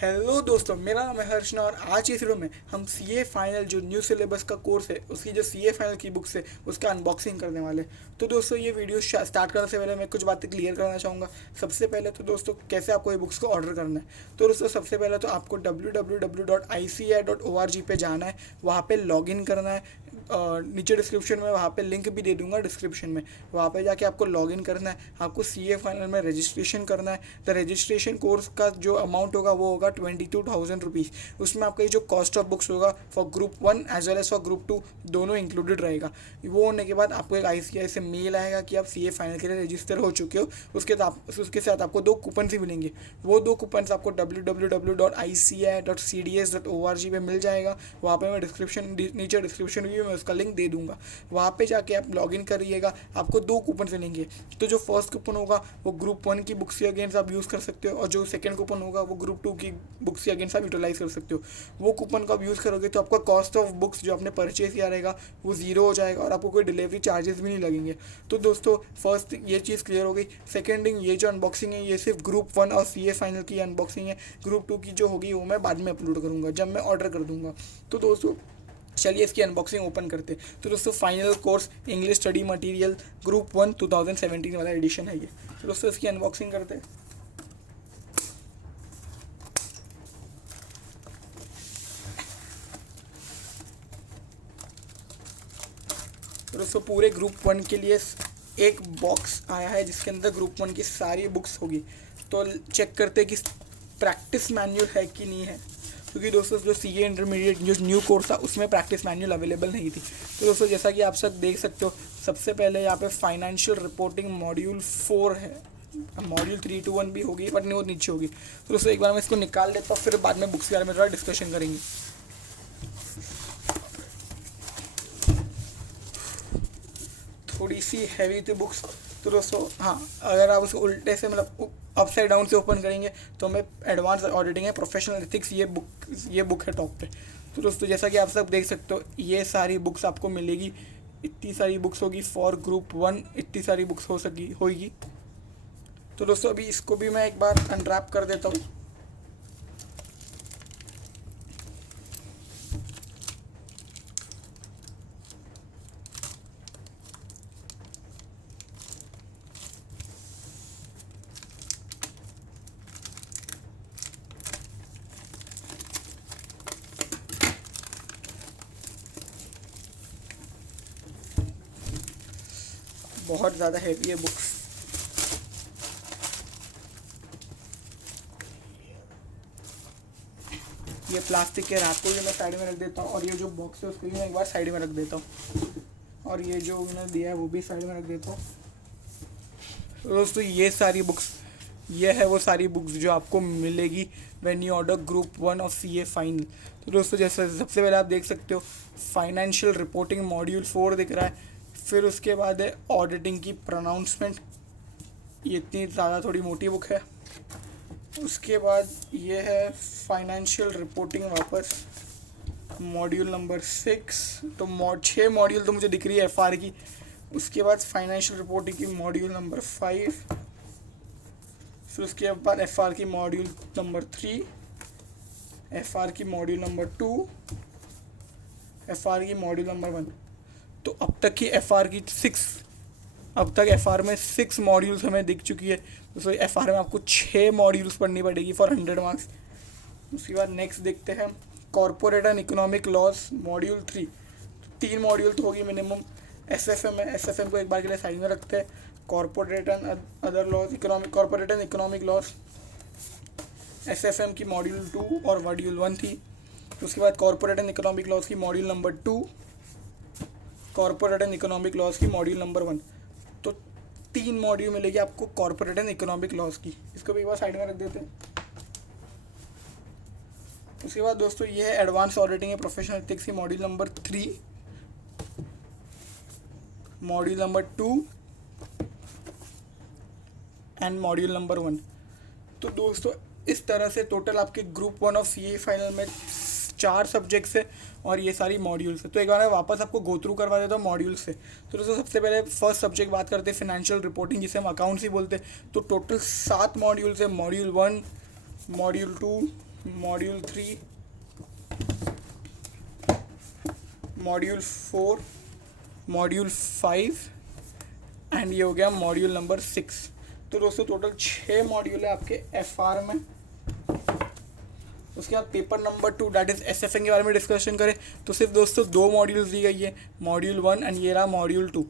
Hello दोस्तों, मेरा नाम है हर्षना और आज इस वीडियो में हम सीए फाइनल जो न्यू सिलेबस का कोर्स है उसकी जो सीए फाइनल की बुक्स है उसका अनबॉक्सिंग करने वाले हैं। तो दोस्तों ये वीडियो स्टार्ट करने से पहले मैं कुछ बातें क्लियर करना चाहूँगा। सबसे पहले तो दोस्तों कैसे आपको ये बुक्स को ऑर्डर करना है। तो दोस्तों सबसे पहले तो आपको www.ici.org पे जाना है, वहाँ पे लॉगिन करना है। नीचे डिस्क्रिप्शन में वहाँ पे लिंक भी दे दूंगा डिस्क्रिप्शन में, वहाँ पे जाके आपको लॉगिन करना है। आपको सीए फाइनल में रजिस्ट्रेशन करना है। तो रजिस्ट्रेशन कोर्स का जो अमाउंट होगा वो होगा 22,000 रुपीज़। उसमें आपका ये जो कॉस्ट ऑफ बुक्स होगा for group 1 as well as for group 2 दोनों इंक्लूडेड रहेगा। वो होने के बाद आपको एक ICI से मेल आएगा कि आप सीए फाइनल के लिए रजिस्टर हो चुके हो। उसके साथ आपको 2 कूपन भी मिलेंगे। वो 2 कूपन आपको www.ici.cds.org पे मिल जाएगा। वहाँ पे मैं नीचे डिस्क्रिप्शन भी मैं उसका लिंक दे दूंगा। वहाँ पे जाके आप लॉगिन करिएगा, आपको 2 कूपन मिलेंगे। तो जो फर्स्ट कूपन होगा वो ग्रुप 1 की बुक्स के अगेंस्ट आप यूज़ कर सकते हो, और जो सेकंड कूपन होगा वो ग्रुप 2 की बुक्स के अगेंस्ट आप यूटिलाइज कर सकते हो। वो कूपन का आप यूज़ करोगे तो आपका कॉस्ट ऑफ बुक्स जो आपने परचेज किया रहेगा वो ज़ीरो हो जाएगा और आपको कोई डिलीवरी चार्जेस भी नहीं लगेंगे। तो दोस्तों फर्स्ट ये चीज़ क्लियर हो गई। सेकेंड थिंग, ये जो अनबॉक्सिंग है ये सिर्फ ग्रुप 1 और सीए फाइनल की अनबॉक्सिंग है। ग्रुप 2 की जो होगी वो मैं बाद में अपलोड करूँगा जब मैं ऑर्डर कर दूँगा। तो दोस्तों चलिए इसकी अनबॉक्सिंग ओपन करते हैं। तो दोस्तों final course English study material group 1 2017 वाला एडिशन है ये। तो दोस्तों इसकी अनबॉक्सिंग करते हैं। तो दोस्तों पूरे ग्रुप 1 के लिए एक बॉक्स आया है जिसके अंदर ग्रुप 1 की सारी बुक्स होगी। तो चेक करते हैं कि प्रैक्टिस मैन्यूअल है कि नहीं है, क्योंकि दोस्तों जो सीए इंटरमीडिएट जो न्यू कोर्स था उसमें प्रैक्टिस मैन्यूअल अवेलेबल नहीं थी। तो दोस्तों जैसा कि आप सब देख सकते हो, सबसे पहले यहाँ पे फाइनेंशियल रिपोर्टिंग मॉड्यूल 4 है। मॉड्यूल 3 to 1 भी होगी बट नहीं वो नीचे होगी। तो दोस्तों एक बार मैं इसको निकाल लेता हूँ, फिर बाद में बुक्स के बारे में थोड़ा डिस्कशन करेंगे। थोड़ी सी हैवी थी बुक्स। तो दोस्तों हाँ, अगर आप उसको उल्टे से मतलब अपसाइड डाउन से ओपन करेंगे तो हमें एडवांस ऑडिटिंग है, प्रोफेशनल एथिक्स, ये बुक है टॉप पे। तो दोस्तों जैसा कि आप सब देख सकते हो ये सारी बुक्स आपको मिलेगी। इतनी सारी बुक्स होगी फॉर ग्रुप 1, इतनी सारी बुक्स होगी। तो दोस्तों अभी इसको भी मैं एक बार अनरैप कर देता हूँ। बहुत ज़्यादा हैवी है बुक्स। ये प्लास्टिक के रैप को भी मैं साइड में रख देता हूँ, और ये जो बॉक्स है उसको भी मैं एक बार साइड में रख देता हूँ, और ये जो उन्होंने दिया है वो भी साइड में रख देता हूँ। दोस्तों ये सारी बुक्स, ये है वो सारी बुक्स जो आपको मिलेगी when you order group 1 of CA final. तो दोस्तों जैसे सबसे पहले आप देख सकते हो फाइनेंशियल रिपोर्टिंग मॉड्यूल 4 दिख रहा है। फिर उसके बाद है ऑडिटिंग की प्रोनाउंसमेंट, ये इतनी ज़्यादा थोड़ी मोटी बुक है। उसके बाद ये है फाइनेंशियल रिपोर्टिंग वापस मॉड्यूल नंबर 6। तो 6 मॉड्यूल तो मुझे दिख रही है FR की। उसके बाद फाइनेंशियल रिपोर्टिंग की मॉड्यूल नंबर 5। फिर उसके बाद FR की मॉड्यूल नंबर 3, FR की मॉड्यूल नंबर 2, FR की मॉड्यूल नंबर 1। तो अब तक की FR की 6, अब तक FR में 6 मॉड्यूल्स हमें दिख चुकी है। तो FR में आपको 6 मॉड्यूल्स पढ़नी पड़ेगी फॉर 100 मार्क्स। उसके बाद नेक्स्ट देखते हैं corporate and economic laws module 3। 3 module तो होगी मिनिमम। SFM है, SFM को एक बार के लिए साइड में रखते हैं। Corporate and other laws, corporate and economic laws SFM की मॉड्यूल 2 और मॉड्यूल 1 थी। तो उसके बाद कॉर्पोरेट एंड इकोनॉमिक लॉज की module number 2, corporate and economic laws की मॉड्यूल नंबर 1। तो 3 मॉड्यूल मिलेगी आपको कॉर्पोरेट एंड इकोनॉमिक लॉज की। इसको भी एक बार साइड में रख देते हैं। उसके बाद दोस्तों ये है एडवांस ऑडिटिंग है प्रोफेशनल एथिक्स की module number 3, module number 2 and module number 1। तो दोस्तों इस तरह से टोटल आपके ग्रुप 1 ऑफ सीए फाइनल में 4 सब्जेक्ट्स है और ये सारी मॉड्यूल्स है। तो एक बार मैं वापस आपको गो थ्रू करवा देता हूँ मॉड्यूल्स से। तो दोस्तों सबसे पहले फर्स्ट सब्जेक्ट बात करते हैं फिनेंशियल रिपोर्टिंग, जिसे हम अकाउंट्स ही बोलते हैं। तो टोटल 7 मॉड्यूल्स है। Module 1, module 2, module 3, module 4, module 5 and ये हो गया मॉड्यूल नंबर 6। तो दोस्तों टोटल 6 मॉड्यूल है आपके FR में। उसके बाद paper number 2 that is SFN के बारे में डिस्कशन करें तो सिर्फ दोस्तों 2 मॉड्यूल्स दी गई है, मॉड्यूल 1 एंड ये रहा मॉड्यूल 2।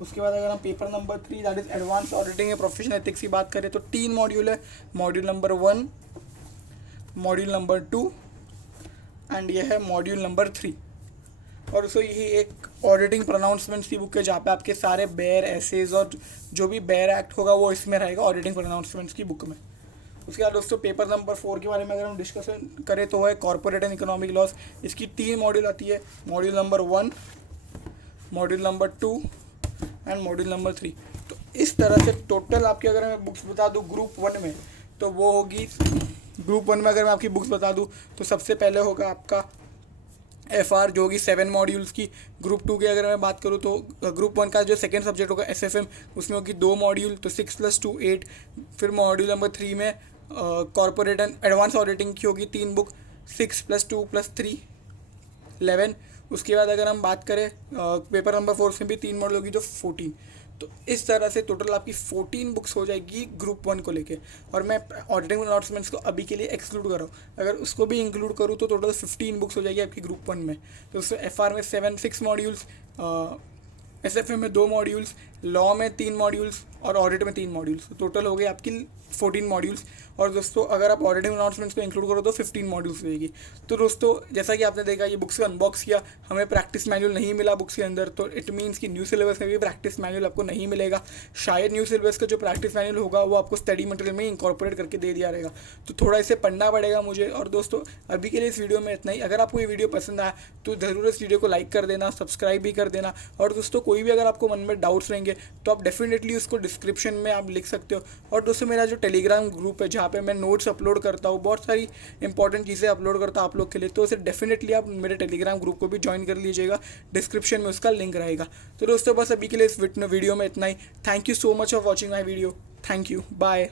उसके बाद अगर हम paper number 3 that is advance auditing या प्रोफेशनल एथिक्स की बात करें तो 3 मॉड्यूल है, module number 1, module number 2 and ये है मॉड्यूल नंबर 3। और उसको यही एक ऑडिटिंग प्रोनाउंसमेंट्स की बुक है जहाँ पे आपके सारे बेयर एसेज और जो भी बेयर एक्ट होगा वो इसमें रहेगा ऑडिटिंग प्रोनाउंसमेंट्स की बुक में। उसके बाद दोस्तों पेपर नंबर 4 के बारे में अगर हम डिस्कशन करें तो वो है कॉर्पोरेट एंड इकोनॉमिक लॉस। इसकी 3 मॉड्यूल आती है, module number 1, module number 2 and module number 3। तो इस तरह से टोटल आपकी अगर मैं बुक्स बता दूँ ग्रुप 1 में तो वो होगी, ग्रुप 1 में अगर मैं आपकी बुक्स बता दूँ तो सबसे पहले होगा आपका FR जो होगी 7 मॉड्यूल्स की। ग्रुप 2 की अगर मैं बात करूँ तो ग्रुप 1 का जो सेकेंड सब्जेक्ट होगा SFM उसमें होगी 2 मॉड्यूल, तो 6 + 2 8। फिर मॉड्यूल नंबर 3 में कॉर्पोरेट एंड एडवांस ऑडिटिंग की होगी 3 बुक, 6 + 2 + 3 11। उसके बाद अगर हम बात करें पेपर नंबर 4 में भी 3 मॉडल होगी जो 14। तो इस तरह से टोटल आपकी 14 बुक्स हो जाएगी ग्रुप 1 को लेके। और मैं ऑडिटिंग अनाउंसमेंट्स को अभी के लिए एक्सक्लूड कर रहा हूँ, अगर उसको भी इंक्लूड करूँ तो टोटल 15 बुक्स हो जाएगी आपकी ग्रुप 1 में। तो उसमें FR में 6 मॉड्यूल्स, SFM में 2 मॉड्यूल्स, लॉ में 3 मॉड्यूल्स और ऑडिट में 3 मॉड्यूल्स। तो टोटल हो गई आपकी 14 मॉड्यूल्स। और दोस्तों अगर आप ऑडिटिंग अनाउंसमेंट्स को इंक्लूड करो तो 15 मॉड्यूल्स रहेगी। तो दोस्तों जैसा कि आपने देखा ये बुक्स को अनबॉक्स किया, हमें प्रैक्टिस मैनुअल नहीं मिला बुक्स के अंदर, तो इट मीन्स कि न्यू सिलेबस में भी प्रैक्टिस मैनुअल आपको नहीं मिलेगा। शायद न्यू सिलेबस का जो प्रैक्टिस मैनुअल होगा वो आपको स्टडी मटेरियल में इंकॉर्पोरेट करके दे दिया रहेगा, तो थोड़ा इसे पढ़ना पड़ेगा मुझे। और दोस्तों अभी के लिए इस वीडियो में इतना ही। अगर आपको ये वीडियो पसंद आया तो ज़रूर इस वीडियो को लाइक कर देना, सब्सक्राइब भी कर देना। और दोस्तों कोई भी अगर आपको मन में डाउट्स रहेंगे तो आप डेफिनेटली उसको डिस्क्रिप्शन में आप लिख सकते हो। और दोस्तों मेरा जो टेलीग्राम ग्रुप है जहाँ पे मैं नोट्स अपलोड करता हूँ, बहुत सारी इंपॉर्टेंट चीज़ें अपलोड करता हूँ आप लोग के लिए, तो उसे डेफिनेटली आप मेरे टेलीग्राम ग्रुप को भी ज्वाइन कर लीजिएगा, डिस्क्रिप्शन में उसका लिंक रहेगा। तो दोस्तों बस अभी के लिए इस वीडियो में इतना ही। Thank you so much for watching my video. Thank you, bye.